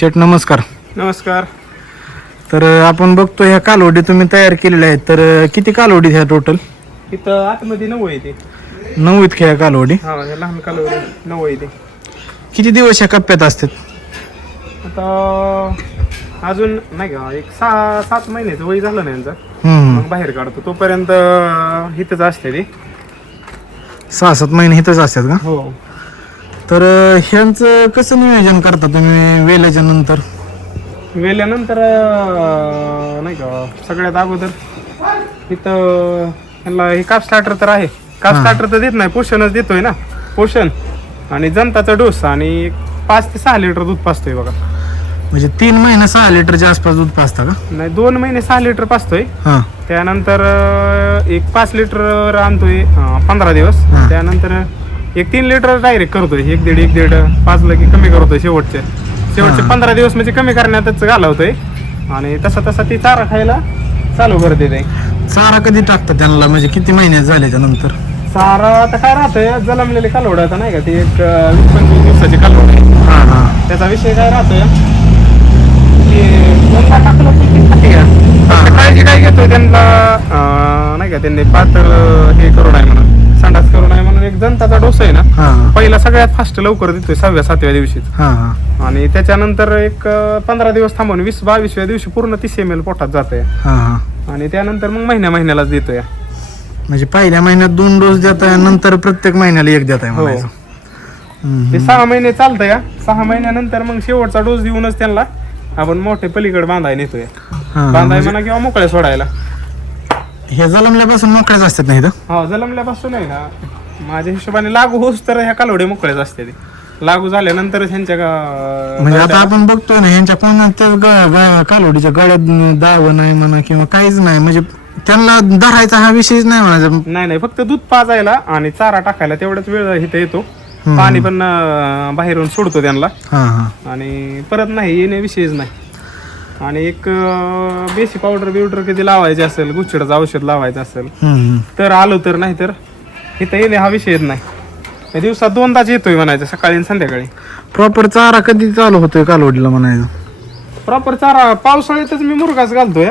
शेठ नमस्कार. नमस्कार. तर आपण बघतो ह्या कालवडी तुम्ही तयार केलेल्या आहेत, तर किती कालवडी ह्या टोटल? इथं आतमध्ये 9 येते. 9 आहेत ह्या कालवडी. हा, हे लहान कालवडी 9 येते. किती दिवस ह्या कप्प्यात असतात? आता अजून नाही का, एक 6-7 महिन्याचं वय झालं ना यांचं, हम्म. मग बाहेर काढतो. तोपर्यंत इथंच असते ती. 6-7 महिने इथंच असतात का? हो. तर ह्यांचं कसं नियोजन करता तुम्ही वेल्याच्या नंतर? वेल्यानंतर नाही का, सगळ्यात अगोदर इथं ह्याला हे काप स्टार्टर तर आहे. काप स्टार्टर तर देत नाही, पोषणच देतोय ना. पोषण आणि जनताचा डोस आणि 5 ते 6 लिटर दूध पाजतोय बघा. म्हणजे 3 महिने 6 लिटरच्या आसपास दूध पाजता का? नाही, 2 महिने 6 लिटर पाजतोय. हां. त्यानंतर एक 5 लिटर आणतोय 15 दिवस. त्यानंतर एक 3 लिटर डायरेक्ट करतोय. 1.5 पाजलं की कमी करतोय शेवटचे 15 दिवस म्हणजे कमी करण्यातच घालवतोय. आणि तसा ती चारा खायला चालू करते ते. चारा कधी टाकता त्यांना, म्हणजे किती महिन्यात झाल्याच्या नंतर? चारा आता काय राहतंय, जलमलेले कालवड आता नाही का, ती एक 20-25 दिवसाची कालवड आहे. हां हां. त्याचा विषय काय राहतोय की त्यांना टाकलं की खाते का. फक्त काळजी काय घेतोय त्यांना नाही का, त्यांनी पातळ हे करू नये म्हणून, संडास करू नये म्हणून एक जनताचा डोस आहे ना, हां पहिला सगळ्यात फास्ट लवकर देतोय 6व्या-7व्या दिवशीच. हां हां. आणि त्याच्यानंतर एक 15 दिवस थांबून 20-22व्या दिवशी पूर्ण 30 ml पोटात जाते. हां हां. आणि त्यानंतर मग महिन्यालाच देतोय. म्हणजे पहिल्या महिन्यात 2 डोस देताय, नंतर प्रत्येक महिन्याला 1 देताय हो. म्हणायचं. ते 6 महिने चालतंय का. 6 महिन्यानंतर मग शेवटचा डोस देऊनच त्यांना आपण मोठे पलीकडे बांधाय नेतोय. हां. बांधाय म्हणा किंवा मोकळ्या सोडायला. हे जलमल्यापासून मोकळ्याच असतात नाही तर? हा, जलमल्यापासून आहे ना, माझ्या हिशोबाने लागू होस तर ह्या कालवडे मोकळ्याच असते. ते लागू झाल्यानंतर ह्यांच्या म्हणजे आता आपण बघतोय ना, ह्यांच्या कोणत्या कालवडीच्या गळ्यात दाव नाही म्हणा किंवा काहीच नाही, म्हणजे त्यांना धरायचा हा विषयच नाही म्हणायचा. नाही, फक्त दूध पाजायला आणि चारा टाकायला तेवढाच वेळ इथं येतो. पाणी पण बाहेरून सोडतो त्यांना. हां हां. आणि परत नाही येणे विषयच नाही. आणि एक बेसिक पावडर कधी लावायची असेल, गुच्छडाचं औषध लावायचं असेल तर आलो, तर नाही तर इथं येणे हा विषयच नाही. दिवसात 2दाच येतोय म्हणायचं, सकाळी आणि संध्याकाळी. प्रॉपर चारा कधी चालू होतोय कालवडीला म्हणायचं? प्रॉपर चारा पावसाळ्यातच मी मुरगाच घालतोय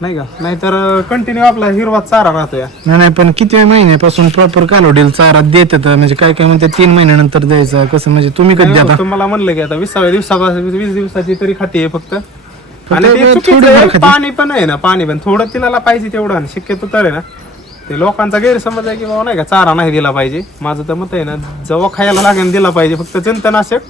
नाही का, नाहीतर कंटिन्यू आपला हिरवा चारा राहतोय. नाही पण किती महिन्यापासून प्रॉपर कालवडीला चारा देतात? म्हणजे काय काय म्हणते 3 महिन्यानंतर द्यायचा कसं, म्हणजे तुम्ही कधी देता? तुम्हाला म्हणलं की आता 20व्या दिवसापासून 20 दिवसाची तरी खाते फक्त. आणि ते ते चुकीचं आहे. पाणी पण आहे ना, पाणी पण थोडं तिला पाहिजे तेवढं. आणि शक्यतो तर आहे ना, ते लोकांचा गैरसमज आहे की बाबा नाही का, चारा नाही दिला पाहिजे. माझं तर मत आहे ना, जेव्हा खायला लागेल दिला पाहिजे, फक्त जंतनाशक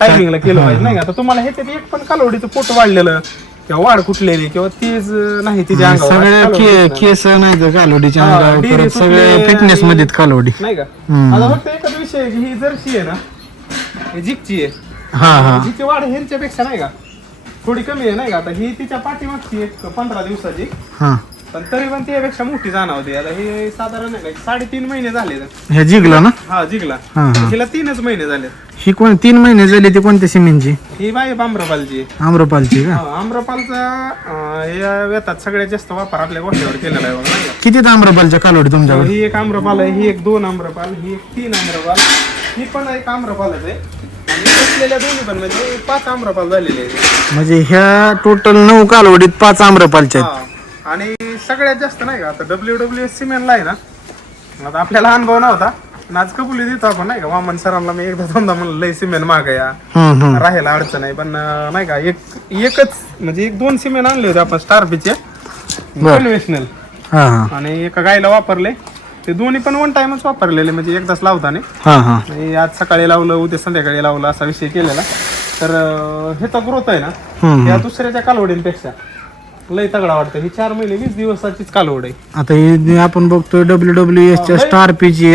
टायमिंगला केलं पाहिजे नाही का. आता तुम्हाला हे एक पण कालवडीचं पोट वाढलेलं किंवा वाढ कुठलेली किंवा तीच नाही तिच्या अंगावर सगळे केस नाही तर कालवडीच्या अंगावर, सगळे फिटनेस मध्ये कालवडी नाही का. आता फक्त एकच विषय आहे की ही जर्सी आहे ना, ही जिकची आहे. हा हा. हिची वाढ ह्यांच्यापेक्षा नाही का थोडी कमी आहे नाही का. आता ही तिच्या पाठीमागची एक 15 दिवसाची, हा. पण तरी पण त्यापेक्षा मोठी जाणवते. आता हे साधारण 3.5 महिने झाले. हे जिगला ना? हा, जिगला. हा हा. हिला 3च महिने झाले. ही 3 महिने झाले. ती कोणत्या सिमेंटची? ही बाई आम्रपालची. आम्रपालची का? आम्रपालचा या वेतात सगळ्यात जास्त वापर आपल्या गोष्टीवर केलेला आहे बघा. किती आम्रपालच्या कालवडी तुमच्याकडे? ही एक आम्रपाल आहे, ही एक 2 आम्रपाल, ही एक 3 आम्रपाल, ही पण एक आम्रपालच आहे. आणि बसलेल्या दोन्ही पण म्हणजे 5 आम्रपाल झालेले आहेत. म्हणजे ह्या टोटल 9 कालवडीत 5 आम्रपालच्या आहेत. आणि सगळ्यात जास्त नाही का, आता WWS सिमेंटला आहे ना, आता आपल्याला अनुभव नव्हता, आज कबुली देतो आपण नाही का. वामन सरांना मी 1-2दा म्हणलं लय सिमेंट महाग आहे, राहायला अडचण आहे. पण नाही का, एकच म्हणजे 1-2 सिमेंट आणले होते आपण स्टारपीचे कन्व्हेशनल. आणि एका गायला वापरले ते दोन्ही पण 1 टाइमच वापरलेले, म्हणजे एकदाच लावताना. आज सकाळी लावलं, उद्या संध्याकाळी लावलं, असा विषय केलेला. तर ह्याचा ग्रोथ आहे ना, या दुसऱ्याच्या कालवडींपेक्षा लय तगडा वाटतं. ही 4 महिने 20 दिवसाचीच कालवड आहे. आता ही आपण बघतोय WWS च्या स्टारपीची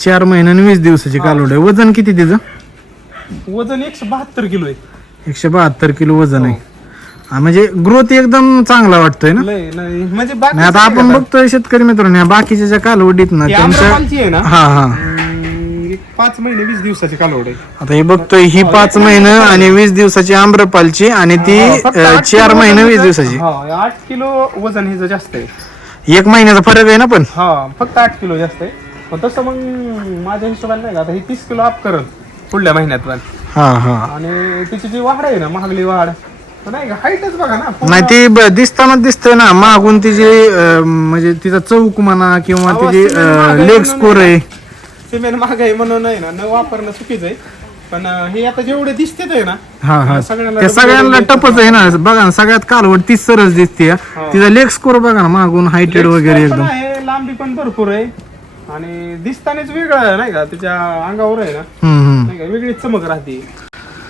4 महिने आणि 20 दिवसाची कालवड आहे. वजन किती तिचं? वजन 172 किलो आहे. 172 किलो वजन आहे. म्हणजे ग्रोथ एकदम चांगला वाटतोय ना. म्हणजे आता आपण बघतोय शेतकरी मित्रांनो, बाकीच्या ज्या कालवडीत ना त्यांच्या हा हा 5 महिने 20 दिवसाची कालवड आहे. आता हे बघतोय ही 5 महिने आणि 20 दिवसाची आम्रपालची, आणि ती 4 महिने 20 दिवसाची. 8 किलो वजन हिचं जास्त आहे. 1 महिन्याचा फरक आहे ना. पण फक्त 8 किलो जास्त आहे. पण तसं मग माझ्या हिशोबाने नाही का, आता ही 30 किलो अप करत पुढल्या महिन्यात पण. हा हा. आणि तिची जी वाढ आहे ना महागली वाढ नाही का हाईटच बघा ना नाही ती दिसताना दिसतंय ना मागून तिची म्हणजे तिचा चौक म्हणा किंवा तिची लेग स्कोर आहे. सिमेंट महाग आहे म्हणून आहे ना न वापरणं चुकीचं आहे. पण हे आता जेवढे दिसतेच आहे ना हा हा ते सगळ्यांना टपच आहे ना. बघा ना सगळ्यात कालवड तीच सरस दिसते. तिचा लेग स्कोर बघा ना मागून हायटेड वगैरे एकदम आहे, लांबी पण भरपूर आहे आणि दिसतानाच वेगळं आहे नाही का तिच्या अंगावर आहे ना नाही का वेगळीच चमक राहते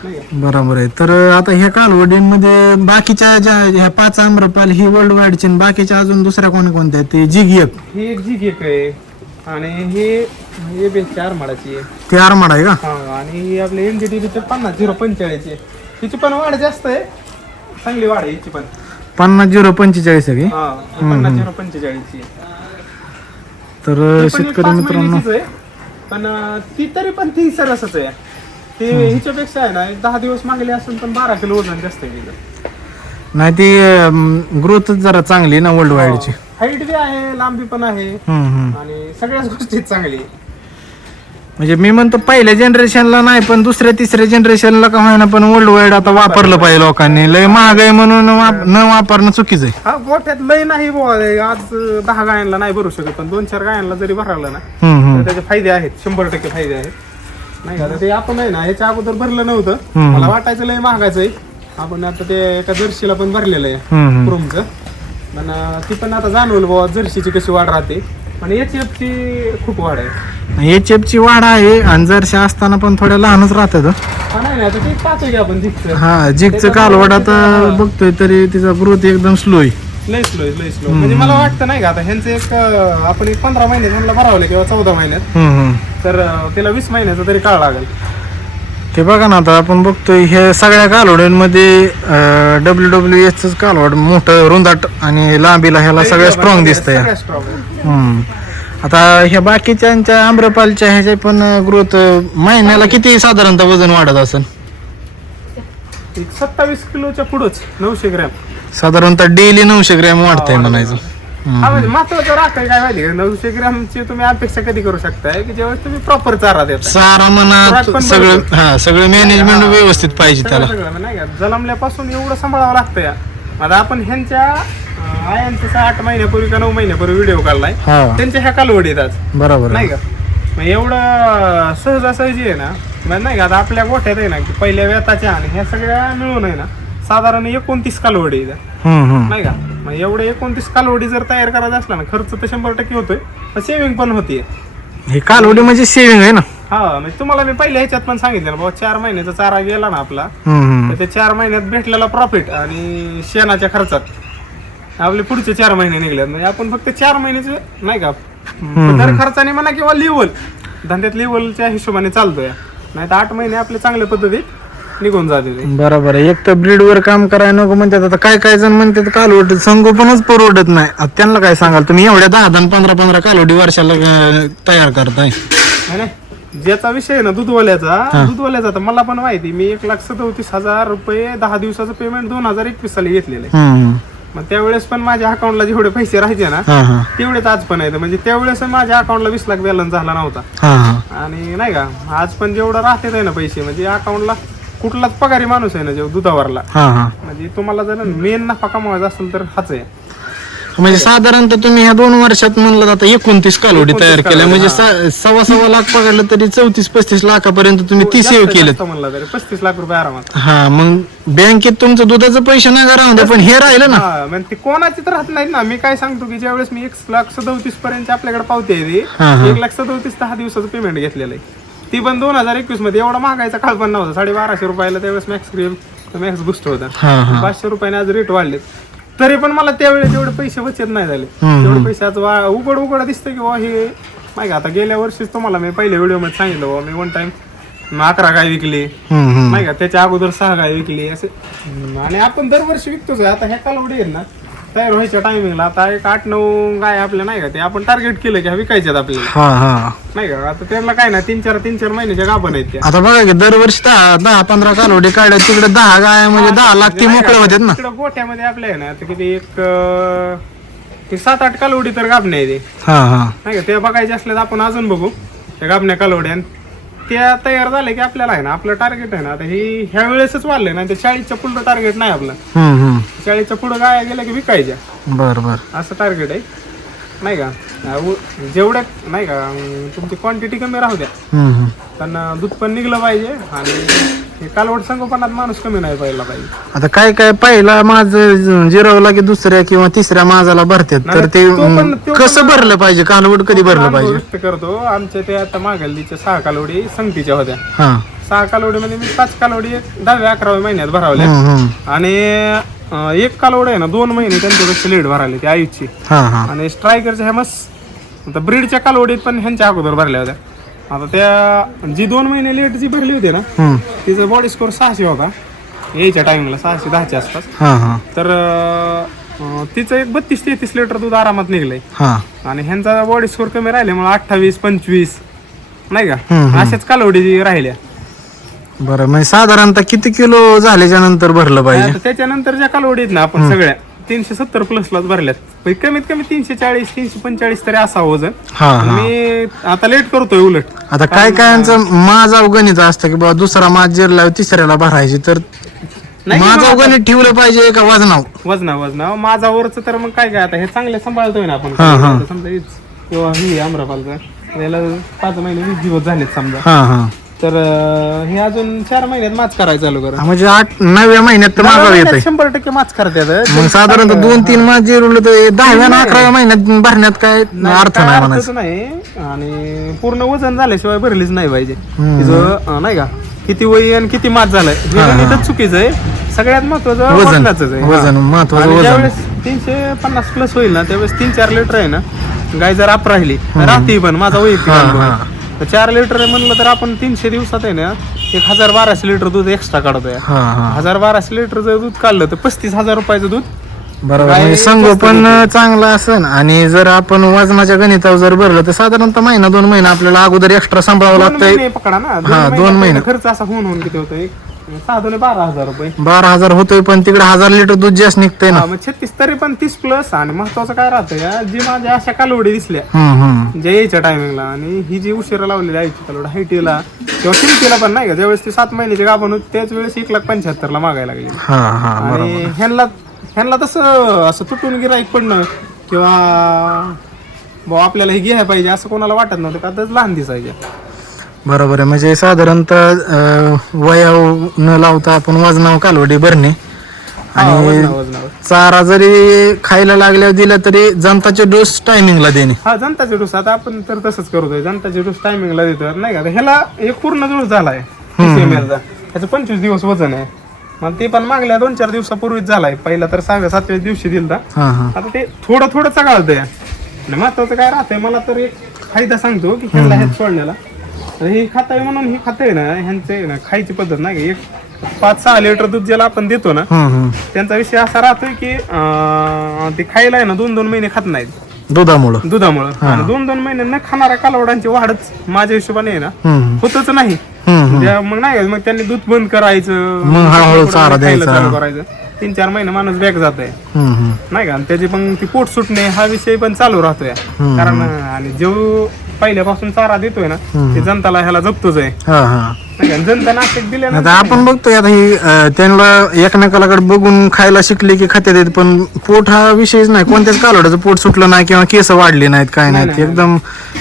नाही का. बरोबर आहे. तर आता ह्या कालवडींमध्ये बाकीच्या ज्या ह्या 5 आम्रपाल ही वर्ल्ड वाईडची आणि बाकीच्या अजून दुसऱ्या कोणत्या आहेत ते जिग एक ही एक जिग एक आहे आणि हे बे 4 माडाची आहे. ते आरमाड आहे का? हा आणि ही आपली NGTB 50-045 आहे. हिची पण वाढ जास्त आहे चांगली वाढ आहे हिची पण 50-045 आहे की? हा 50-045 तर शेतकरी मित्रांनो पण ती तरी पण ती सरसच आहे. ते हिच्यापेक्षा आहे ना 10 दिवस मागले असून पण 12 किलो वजन जास्त आहे तिचं. नाही ती ग्रोथच जरा चांगली ना वर्ल्ड वाईडची. हाईट बी आहे लांबी पण आहे आणि सगळ्याच गोष्टी चांगली. म्हणजे मी म्हणतो पहिल्या जनरेशनला नाही पण दुसऱ्या तिसऱ्या जनरेशनला का होईना पण वर्ल्ड वाईड आता वापरलं पाहिजे लोकांनी. लय महाग आहे म्हणून न वापरणं चुकीचं आहे. हा गोठ्यात लय नाही बुवा आज 10 गायांना नाही भरू शकत पण 2-4 गायांना जरी भरवलं ना तर त्याचे फायदे आहेत 100% फायदे आहेत नाही का. ते आपण आहे ना ह्याच्या अगोदर भरलं नव्हतं मला वाटायचं लय महागाचं आहे. आपण आता ते एका जर्शीला पण भरलेलं आहे क्रोमचं पण ती पण आता जाणवलं बाबा जर्शीची कशी वाढ राहते पण HF ची खूप वाढ आहे. HF ची वाढ आहे आणि जर्शी असताना पण थोड्या लहानच राहतात. नाही आता ते टाकू की आपण जिगचं. हा जिगचं कालवड आता बघतोय तरी तिचा ग्रोथ एकदम स्लो आहे. लय स्लो म्हणजे मला वाटतं नाही का आता ह्यांचं एक आपण 15 महिन्यात म्हणलं भरावलं किंवा 14 महिन्यात तर त्याला 20 महिन्याचा तरी काळ लागेल. ते बघा ना आता आपण बघतोय हे सगळ्या कालवड्यांमध्ये WWS कालवड मोठं रुंदाट आणि लांबीला ह्याला सगळं स्ट्रॉंग दिसतंय. आता ह्या बाकीच्या आम्रपालच्या ह्याच्या पण ग्रोथ महिन्याला किती साधारणतः वजन वाढत असेल? 27 किलोच्या पुढंच 900 ग्रॅम साधारणतः डेली 900 ग्रॅम वाढतंय म्हणायचं. हा म्हणजे महत्वाचं राखय काय माहिती 900 ग्रॅमची तुम्ही अपेक्षा कधी करू शकताय की ज्यावेळेस तुम्ही प्रॉपर चारा देता. चारा म्हणा सगळं मॅनेजमेंट व्यवस्थित पाहिजे त्याला नाही का. जन्मल्यापासून एवढं सांभाळावं लागतं. आता आपण ह्यांच्या आयांचा 8 महिन्यापूर्वी का 9 महिन्यापूर्वी व्हिडिओ काढलाय त्यांच्या ह्या कालवडी येतात बरोबर नाही का. मग एवढं सहजासहजी आहे ना नाही का. आता आपल्या गोठ्यात आहे ना की पहिल्या व्यताच्या आणि ह्या सगळ्या मिळून आहे ना साधारण 29 कालवडी नाही का. मग एवढे 29 कालवडी जर तयार करायचं असला ना खर्च तर 100% होतोय पण सेव्हिंग पण होतीये. हे कालवडी म्हणजे सेव्हिंग आहे ना. हा म्हणजे तुम्हाला मी पहिल्या ह्याच्यात पण सांगितलं ना बाबा 4 महिन्याचा चारा गेला ना आपला तर ते 4 महिन्यात भेटलेला प्रॉफिट आणि शेणाच्या खर्चात आपले पुढचे 4 महिने निघल्यात. म्हणजे आपण फक्त 4 महिन्याचे नाही का दर खर्चाने म्हणा किंवा लेवल धंद्यात लेवलच्या हिशोबाने चालतोय. नाही तर 8 महिने आपले चांगल्या पद्धतीत निघून जाते. बरोबर आहे. एक तर ब्रीड वर काम करायला नको म्हणतात. आता काय जण म्हणतात कालवड संगोपनच परवडत नाही. आता त्यांना काय सांगाल तुम्ही एवढ्या 10 15 कालवडी वर्षाला तयार करताय. ज्याचा विषय आहे ना दूधवाल्याचा तर मला पण माहिती मी 1,37,000 रुपये 10 दिवसाचं पेमेंट 2021 साली घेतलेलं आहे. मग त्यावेळेस पण माझ्या अकाउंटला जेवढे पैसे राहायचे ना तेवढेच आज पण आहेत. म्हणजे त्यावेळेस माझ्या अकाउंटला 20 लाख बॅलन्स झाला नव्हता आणि नाही का आज पण जेवढं राहते ना पैसे म्हणजे अकाउंटला कुठलाच पगारी माणूस आहे ना जेव्हा दुधावरला म्हणजे तुम्हाला जर मेन नफा कमवायचा असेल तर हाच आहे. म्हणजे साधारणतः तुम्ही ह्या 2 वर्षात म्हणलं आता 29 कालवडी तयार केल्या म्हणजे 1.25 लाख पकडलं तरी 34-35 लाखापर्यंत तुम्ही ती सेव्ह केलं म्हणलं तरी 35 लाख रुपये आरामात. हा मग बँकेत तुमचं दुधाचं पैसे नाही राहून द्या पण हे राहिलं ना. म्हणजे ते कोणाची तर राहत नाही ना. मी काय सांगतो की ज्यावेळेस मी 1,37,000 पर्यंत आपल्याकडे पावते 1,37,000 10 दिवसाचं पेमेंट घेतलेलं आहे. ती पण 2021 मध्ये एवढा महागायचा काळ पण नव्हता. 1250 रुपयाला त्यावेळेस मॅक्स बुस्टर होता. 500 रुपयाने आज रेट वाढले तरी पण मला त्यावेळेस एवढे पैसे बचत नाही झाले. तेवढे पैसे आज उघड दिसतं की बाबा हे नाही का. आता गेल्या वर्षीच तुम्हाला मी पहिल्या व्हिडिओ मध्ये सांगितलं बाबा मी 1 टाइम 11 गाय विकली नाही का. त्याच्या अगोदर 6 गाय विकली असे आणि आपण दरवर्षी विकतोच. आता ह्या कालवडी आहेत ना तयार व्हायच्या टायमिंगला आता एक 8-9 गाय आपल्या नाही का ते आपण टार्गेट केलं की विकायच्यात आपल्याला नाही का. आता त्यांना काय ना 3-4 महिन्याच्या गाभण आहेत त्या. आता बघा की दरवर्षी 10-15 कालवडी काढल्या तिकडे 10 गाय म्हणजे 10 लाख ती मोकळे होतात ना. तिकडे गोठ्यामध्ये आपल्या आहे ना किती एक 7-8 कालवडी तर गाभणे आहे ते नाही का. ते बघायचे असले तर आपण अजून बघू त्या गाभण्या कालवड्या त्या तयार झाले की आपल्याला आहे ना आपलं टार्गेट आहे ना आता हे ह्या वेळेसच वाढलंय ना ते 40च्या पुढं टार्गेट नाही आपलं. 40च्या पुढं गाया गेल्या की विकायच्या. बर बर. असं टार्गेट आहे नाही का. जेवढ्या नाही का तुमची क्वांटिटी कमी राहू द्या पण दूध पण निघलं पाहिजे आणि हे कालवड संगोपनात माणूस कमी नाही पाहिला पाहिजे. आता काय काय पहिला माझ जिरवला की दुसऱ्या किंवा तिसऱ्या माझाला भरतात तर ते कसं भरलं पाहिजे कालवड कधी भरलं पाहिजे व्यक्त करतो. आमच्या ते आता मागल्लीच्या 6 कालवडी संगतीच्या होत्या. हा 6 कालवडी मध्ये मी 5 कालवडी 10व्या-11व्या महिन्यात भरावल्या आणि एक कालवड आहे ना 2 महिने त्यांच्यापेक्षा लेट भरायला ती आयुषची. आणि स्ट्रायकरच्या ह्या मस्त आता ब्रीडच्या कालवडीत पण ह्यांच्या अगोदर भरल्या होत्या. आता त्या जी 2 महिने लेट जी भरली होती ना तिचा बॉडी स्कोर 600 होता यायच्या टाइमला 610च्या आसपास. तर तिचं एक 32-33 लिटर दूध आरामात निघलंय आणि ह्यांचा बॉडी स्कोर कमी राहिल्यामुळे 28-25 नाही का अशाच कालवडी राहिल्या. बरं म्हणजे साधारणतः किती किलो झाल्याच्या नंतर भरलं पाहिजे. त्याच्यानंतर ज्या कालवडी आहेत ना आपण सगळ्या 370 प्लसलाच भरल्यात. कमीत कमी 340-345 तरी असावं वजन. मी आता लेट करतोय उलट. आता काय कायांचं माझा गणित असतं की बाबा दुसरा माज जिरला तिसऱ्याला भरायची तर माझा गणित ठेवलं पाहिजे का वजनाव माझावरच तर मग काय आता हे चांगले सांभाळतोय ना आपण. समजा किंवा ही आम्रपालचं याला 5 महिने 20 दिवस झालेत समजा तर हे अजून 4 महिन्यात माच करायचं चालू करा म्हणजे 8-9व्या महिन्यात तर मागाव येते 100% माच करतात. मग साधारणतः 2-3 मास जिरवलं तर 10व्या-11व्या महिन्यात भरण्यात काय अर्थ नाही. आणि पूर्ण वजन झाल्याशिवाय भरलीच नाही पाहिजे. तिचं नाही का किती वय आणि किती मास झालाय हे चुकीचं आहे. सगळ्यात महत्वाचं वजनाचंच आहे. वजन महत्वाचं. ज्यावेळेस 350 प्लस होईल ना त्यावेळेस 3-4 लिटर आहे ना गाय जर आप राहिली राहते पण माझा वैयक्तिक अनुभव 4 लिटर म्हणलं तर आपण 300 दिवसात आहे ना 1000-1200 लिटर दूध एक्स्ट्रा काढतोय. 1000-1200 लिटर जर दूध काढलं तर 35,000 रुपयाचं दूध. बरोबर. संगोपन चांगलं असेल आणि जर आपण वजनाच्या गणितावर जर भरलं तर साधारणतः 1-2 महिना आपल्याला अगोदर एक्स्ट्रा सांभाळावं लागतंय. पकडा ना 2 महिने खर्च असा होऊन किती होतोय 12,000 रुपये 12,000 होतोय पण तिकडे 1000 लिटर दूध जास्त निघतंय ना. मग 36 तरी पण 30 प्लस. आणि महत्वाचं काय राहतंय जी माझ्या अशा कालवडी दिसल्या ज्या यायच्या टायमिंगला आणि ही जी उशिरा लावलेली आईची कालवड हायटीला किंवा किमतीला पण नाही का ज्यावेळेस ती 7 महिन्याची गाभण होती त्याच वेळेस 1,75,000 मागायला लागली. आणि ह्यांना तसं असं तुटून गिराईक पडणं किंवा भाऊ आपल्याला हे घ्यायला पाहिजे असं कोणाला वाटत नव्हतं का तर लहान दिसायच्या. बरोबर आहे. म्हणजे साधारणतः वया न लावता आपण वजनावर कालवडी भरणे आणि चारा जरी खायला लागल्यावर दिला तरी जनताचे डोस टायमिंगला देणे. जनताचे डोस आता आपण तर तसंच करतोय. जनताचे डोस टायमिंगला देतो नाही का. ह्याला एक पूर्ण डोस झालाय त्याचं 25 दिवस वजन आहे. मग ते पण मागल्या 2-4 दिवसापूर्वीच झालाय. पहिला तर 6व्या-7व्या दिवशी दिलता. आता ते थोडं थोडं चघळतंय. आणि महत्वाचं काय राहतंय मला तर एक फायदा सांगतो की ह्याला ह्यात सोडण्याला हे खाताय म्हणून ही खाताय ना ह्यांचे ना खायची पद्धत नाही का. एक 5-6 लिटर दूध ज्याला आपण देतो ना त्यांचा विषय असा राहतोय की ते खायला आहे ना 2-2 महिने खात नाहीत दुधामुळं. आणि 2-2 महिने न खाणाऱ्या कालवडांची वाढच माझ्या हिशोबाने आहे ना होतच नाही. मग नाही मग त्यांनी दूध बंद करायचं हळूहळू चारा चालू करायचं. 3-4 महिने माणूस बॅक जात आहे नाही का. आणि त्याची पण ती पोट सुटणे हा विषय पण चालू राहतोय. कारण आणि जो पहिल्यापासून चारा देतोय ना ते जनताला ह्याला जपतोच आहे. जनता नाशिक दिले ना आपण बघतोय आता ही त्यांना एकमेकालाकडे बघून खायला शिकले की खात्यात येत पण पोट हा विषयच नाही. कोणत्याच कालवड्याचं पोट सुटलं नाही किंवा केस वाढले नाहीत काय नाहीत एकदम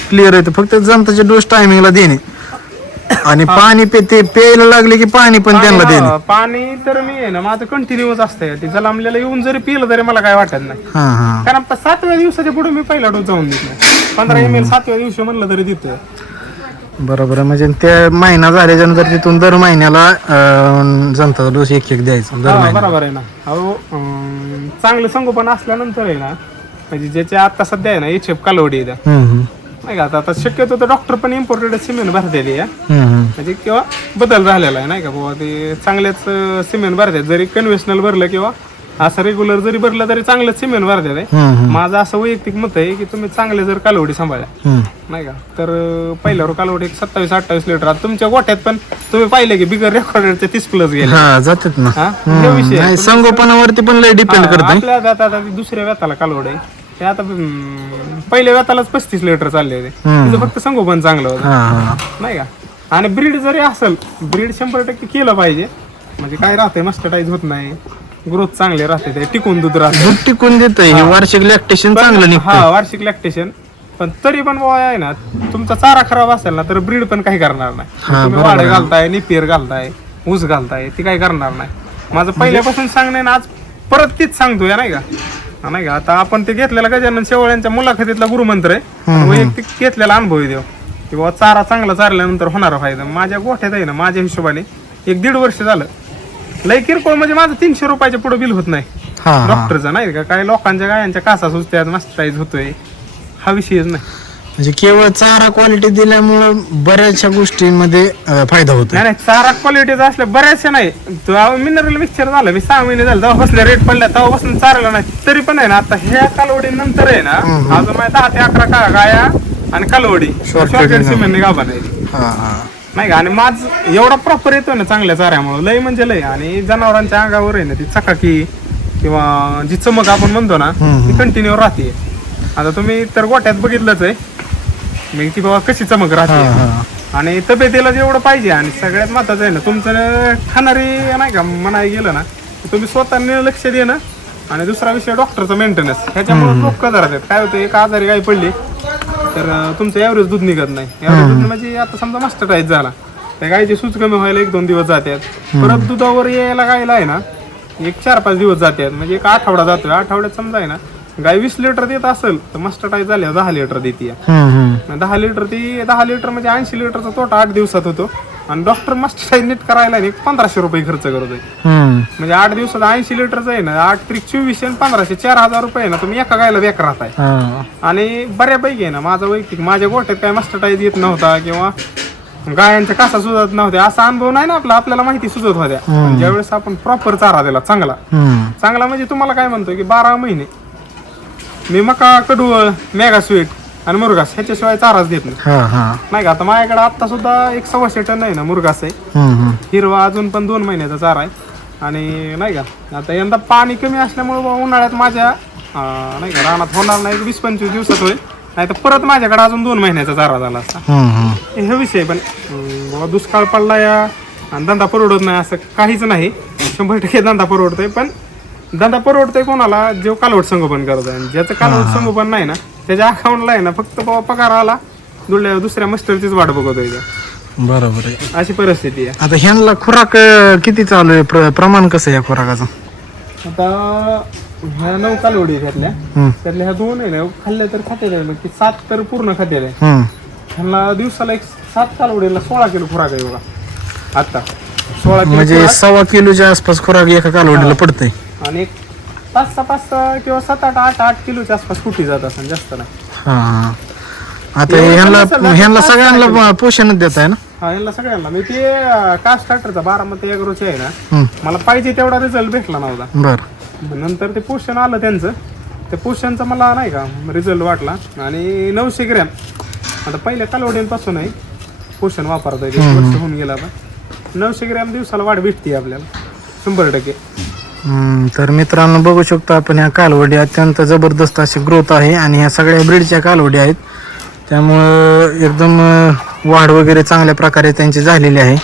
क्लिअर आहे. फक्त जनताचे डोस टायमिंगला देणे आणि पाणी ते प्यायला लागले की पाणी पण त्यांना देणे. पाणी तर मी आहे ना माझं कंटिन्यूच असतंय. ते जलामलेलं येऊन जरी पिलं तरी मला काय वाटत नाही. कारण 7व्या दिवसाच्या पुढे मी पहिला डोस जाऊन देत नाही. 15 ml 7व्या दिवशी म्हणलं तरी देतोय. बरोबर आहे. म्हणजे त्या महिना झाल्याच्या नंतर तिथून दर महिन्याला जनता डोस एक द्यायचा दर महिना. बरोबर आहे ना. अहो चांगलं संगोपन असल्यानंतर आहे ना म्हणजे ज्याच्या आता सध्या आहे ना HF कालवडी नाही का. आता शक्यतो तर डॉक्टर पण इम्पोर्टेड सिमेंट भरलेली आहे म्हणजे किंवा बदल झालेला आहे नाही का बाबा. ते चांगल्याच सिमेंट भरतात. जरी कन्व्हेन्शनल भरलं किंवा असं रेग्युलर जरी भरलं तरी चांगलं सिमेंट भरतात आहे. माझं असं वैयक्तिक मत आहे की तुम्ही चांगले जर कालवडी सांभाळल्या नाही का तर पहिल्यावर कालवडी 27-28 लिटर. तुमच्या गोठ्यात पण तुम्ही पाहिले की बिगर रेकॉर्डरचे 30 प्लस गेले जातात ना. हे विषय संगोपनावरती पण लय डिपेंड करत. आपल्या आता दुसऱ्या व्यताला कालवड आहे ते आता पहिल्या व्यतालाच 35 लिटर चालले होते. तिचं फक्त संगोपन चांगलं होतं नाही का. आणि ब्रीड जरी असेल, ब्रीड 100% केलं पाहिजे. म्हणजे काय राहते, मस्टर्डाईज होत नाही, ग्रोथ चांगले राहते, ते टिकून दूध राहते. दूध टिकून देतंय हे, वार्षिक लॅक्टेशन चांगलं निघतं. हा, वार्षिक लॅक्टेशन. पण तरी पण बुवा आहे ना, तुमचा चारा खराब असेल ना तर ब्रीड पण काही करणार नाही. तुम्ही वाढ घालताय, निपियर घालताय, ऊस घालताय, ती काही करणार नाही. माझं पहिल्यापासून सांगणं ना, आज परत तीच सांगतोय नाही का. आता आपण ते घेतलेला गजानन शेवाळ्यांच्या मुलाखतीतला गुरुमंत्र आहे, वैयक्तिक घेतलेला अनुभव देऊ की बाबा चारा चांगला चारल्यानंतर होणारा फायदा. माझ्या गोठ्यात आहे ना, माझ्या हिशोबाने 1-1.5 वर्ष झालं लय किरकोळ, म्हणजे माझं 300 रुपयाच्या पुढे बिल होत नाही डॉक्टरचं, नाही का. काही लोकांच्या गायांच्या कासा सुचत्यात, मस्टराईज होतोय, हा विषयच नाही. म्हणजे केवळ चारा क्वालिटी दिल्यामुळे बऱ्याचशा गोष्टींमध्ये फायदा होतो. नाही, चारा क्वालिटीचा असल्या बऱ्याचशा नाही. मिनरल मिक्सचर झालं, मी 6 महिने झाले तेव्हा बसल्या रेट पडल्या, तेव्हापासून चारलं नाही. तरी पण आहे ना, आता ह्या कालवडी नंतर आहे ना, अजून 10 ते 11 गाया आणि कालवडी सिमेंटने गाभा नाही का. आणि माझ एवढा प्रॉपर येतोय ना चांगल्या चाऱ्यामुळे, लय म्हणजे लय. आणि जनावरांच्या अंगावर आहे ना ती चकाकी किंवा जी चमक आपण म्हणतो ना, ती कंटिन्यू राहते. आता तुम्ही तर गोठ्यात बघितलंच आहे मी की बाबा कशी चमक राहते. आणि तब्येतीला जेवढं पाहिजे, आणि सगळ्यात महत्वाचं आहे ना, तुमचं खाणारी नाही का म्हणाय गेलं ना, तुम्ही स्वतः लक्ष देणं. आणि दुसरा विषय डॉक्टरचा मेंटेनन्स. ह्याच्यामुळे लोक राहतात. काय होतं, एक आजारी गाय पडली तर तुमचं एव्हरेज दूध निघत नाही. एव्हरेज दूध म्हणजे आता समजा मस्टर्डाईज झाला, त्या गायची सूज कमी व्हायला 1-2 दिवस जातात. परत दुधावर यायला गायला आहे ना 4-5 दिवस जातात. म्हणजे 1 आठवडा जातोय. आठवड्यात समजा आहे ना, गाय 20 लिटर देत असेल तर मस्टर्डाईज झाल्या 10 लिटर देते. 10 लिटर म्हणजे 80 लिटरचा तोटा 8 दिवसात होतो. आणि डॉक्टर मस्टर्डाईज नीट करायला 1500 रुपये खर्च करतोय. म्हणजे 8 दिवसात 80 लिटरचं आहे ना, 8-24 आणि 1500 4000 रुपये आहे ना, तुम्ही एका गायला बेक राहताय. आणि बऱ्यापैकी आहे ना, माझा वैयक्तिक माझ्या गोठ्यात काय मस्टर्डाईज येत नव्हता किंवा गायांच्या कासा सुजत नव्हत्या असा अनुभव नाही ना आपल्याला माहिती सुजत होत्या. ज्यावेळेस आपण प्रॉपर चारा दिला चांगला म्हणजे तुम्हाला काय म्हणतोय की 12 महिने मी मका, कडूळ, मेगा स्वीट आणि मुरघास ह्याच्याशिवाय चाराच देत नाही का. आता माझ्याकडे आता सुद्धा 1.25 टन आहे ना मुरघास आहे, हिरवा अजून पण 2 महिन्याचा चारा आहे. आणि नाही का, आता यंदा पाणी कमी असल्यामुळे उन्हाळ्यात माझ्या नाही का रानात होणार नाही, 20-25 दिवसात होईल. नाही तर परत माझ्याकडे अजून 2 महिन्याचा चारा झाला असता. हे विषय पण बाबा दुष्काळ पडला या आणि धंदा परवडत नाही असं काहीच नाही. 100% धंदा परवडतोय. पण धंदा परवडतोय कोणाला, जो कालवड संगोपन करतोय. आणि ज्याचं कालवड संगोपन नाही ना, त्याच्या अकाउंटला आहे ना फक्त पगार आला, दुसऱ्या मस्टरचीच वाट बघतोय. बरोबर आहे, अशी परिस्थिती आहे. आता ह्यांना खुराक किती चालू आहे, प्रमाण कसं आहे या खुराकाचं? आता ह्या 9 कालवडी घेतल्या, त्यातल्या ह्या 2 आहे ना खाल्ल्या तर खात्यात आहे, की 7 तर पूर्ण खात्यात आहे. ह्यांना दिवसाला 7 कालवडीला 16 किलो खुराक आहे बघा. आता 16 किलो म्हणजे 1.25 किलोच्या आसपास खुराक एका कालवडीला पडतंय. आणि 5 किंवा 7-8 किलोच्या आसपास कुठे जात असेल, जास्त नाही. आता ह्यांना सगळ्यांना पोषणच देत आहे ना? हा, यांना सगळ्यांना. मी ते कास्ट स्टार्टरचा 12 एग्रोचे आहे ना, मला पाहिजे तेवढा रिझल्ट भेटला नव्हता. बर, नंतर ते पोषण आलं त्यांचं, त्या पोषणचा मला नाही का रिझल्ट वाटला. आणि 900 ग्रॅम आता पहिल्या कालवडींपासून आहे पोषण वापरता येते, वर्ष होऊन गेला. पण 900 ग्रॅम दिवसाला वाढ भेटते आपल्याला 100%. तर मित्रांनो बघू शकतो आपण, ह्या कालवडी अत्यंत जबरदस्त अशी ग्रोथ आहे. आणि ह्या सगळ्या ब्रीडच्या कालवडी आहेत, त्यामुळं एकदम वाढ वगैरे चांगल्या प्रकारे त्यांची झालेली आहे.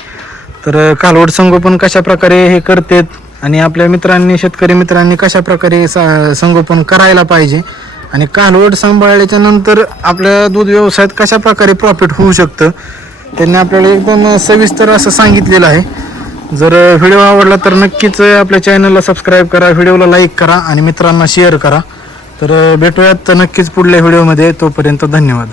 तर कालवड संगोपन कशा प्रकारे हे करतात आणि आपल्या मित्रांनी, शेतकरी मित्रांनी कशा प्रकारे संगोपन करायला पाहिजे, आणि कालवड सांभाळल्याच्या नंतर आपल्या दूध व्यवसायात कशा प्रकारे प्रॉफिट होऊ शकतं, त्यांनी आपल्याला एकदम सविस्तर असं सांगितलेलं आहे. जर व्हिडिओ आवडला तर नक्कीच आपल्या चॅनलला सबस्क्राईब करा, व्हिडिओला लाईक करा आणि मित्रांना शेअर करा. तर भेटूयात नक्कीच पुढल्या व्हिडिओमध्ये. तोपर्यंत धन्यवाद.